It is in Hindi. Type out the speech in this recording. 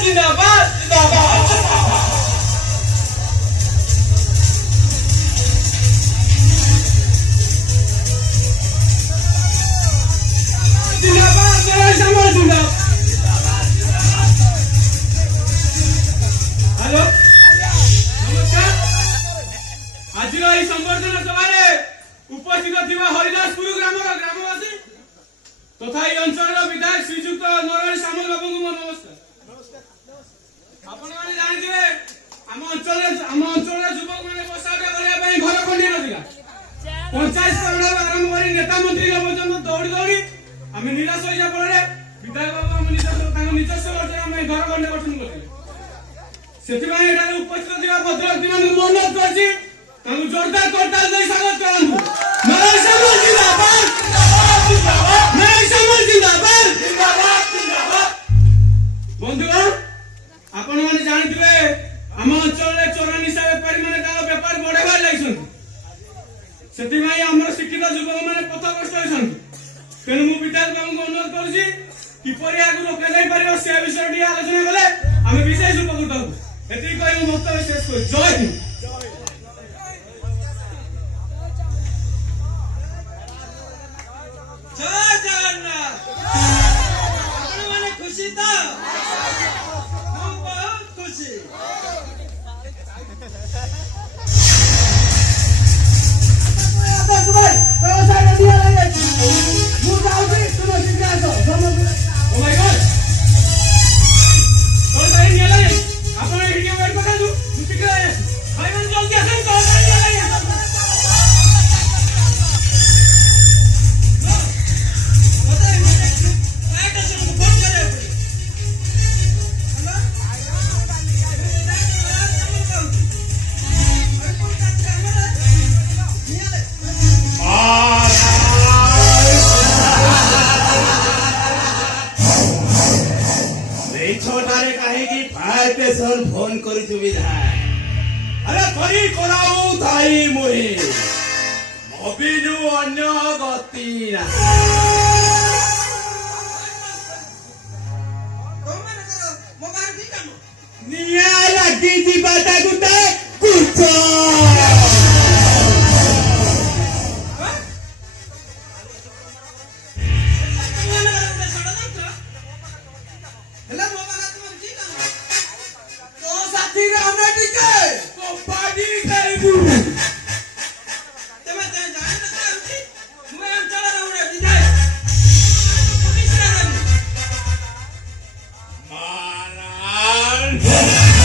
जिंदाबाद जिंदाबाद जिंदाबाद समाज जिंदाबाद। हेलो नमस्कार। आज संबर्धना सभा उपस्थित थिबा हरिदासपुर ग्रामवासी तथा ये अंचल विधायक श्रीजुक्त नरहरि सामल बाबू को नमस्कार। आपण माने जानिथिबे हम अंचल युवक माने बसाबे करिया पई घर खंडी नदिला पंचायत स्तरରୁ आरंभ करी नेता मंत्री पर्यंत दौड़ी दौड़ी आम निराश होइया फल विधायक बाबू आम निजस्व घर खंडे गठन करें से उपस्थित थिबा भद्रक दिमान अनुरोध करछि जोरदार करताल दे स्वागत करंतु। नरहरि सामल जिंदाबाद जिंदाबाद नरहरि सामल जिंदाबाद जिंदाबाद जिंदाबाद। बंधुगण आपण माने जानिथिबे हम अंचल रे चोरा निशा व्यापारी माने तार व्यापार बढ़ेबार लागिसंती सेति भाई हमर शिक्षित युवक माने पथग्रस्त होइसंती तेणु मु विधायक बाबू को अनुरोध करूछि किपरि आगु रोका जाय परिबो से विषय डी आलोचना कले आमे विशेष उपकृत होबु। एति कहि मु वक्तव्य शेष करि जय हिंद। जय जगन्नाथ। आपण माने खुशी तो हम बहुत खुशी। व्यवसाय दिया लगे मु जाउछी तुम शीघ्र आसो ओ माय गॉड तो ताई निया लगे आपण एठी के वेट करथु मु शीघ्र आए भाई मन जल्दी आसन तो ताई निया लगे बताई मने काय का सब फोन करे छोटारे कहेगी फायर स्टेशन फोन करी सुविधाय अरे करी कराऊ थाई मुही अभिजु अन्य गति ना कोमने करो मोबाइल की काम निया लगी जी बाता गुटे कुछ What?